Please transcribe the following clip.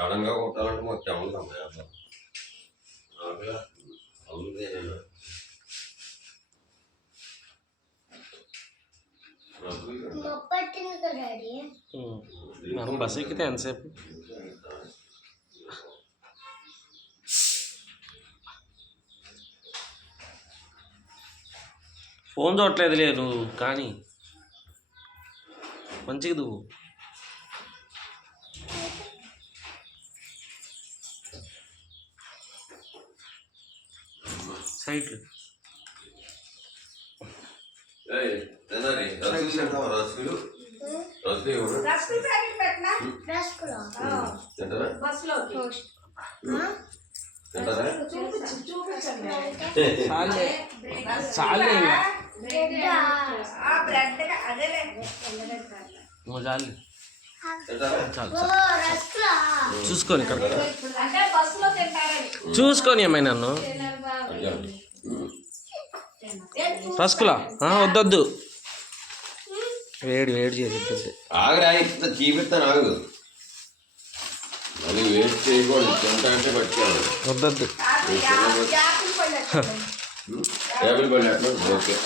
సడన్గా కొట్టాలంటే మాకు చెమలుతాం అవుతుంది. మనం బస్సు ఎక్కితే ఎంతసేపు? ఫోన్ చూడట్లేదులే నువ్వు, కానీ మంచిగా నువ్వు సైట్లు రసులు చూసుకొని ఇక్కడ చూసుకొని ఏమైనా నన్ను రస్కులా వద్దొద్దు, వేడి వేడి చేసి ఆగరా చూపిస్తాను ఆగు, మళ్ళీ వేస్ట్ చేయకూడదు. తింటా అంటే పట్టుకోవాలి, వద్దొద్దు. యాపిల్ పళ్ళు ఓకే.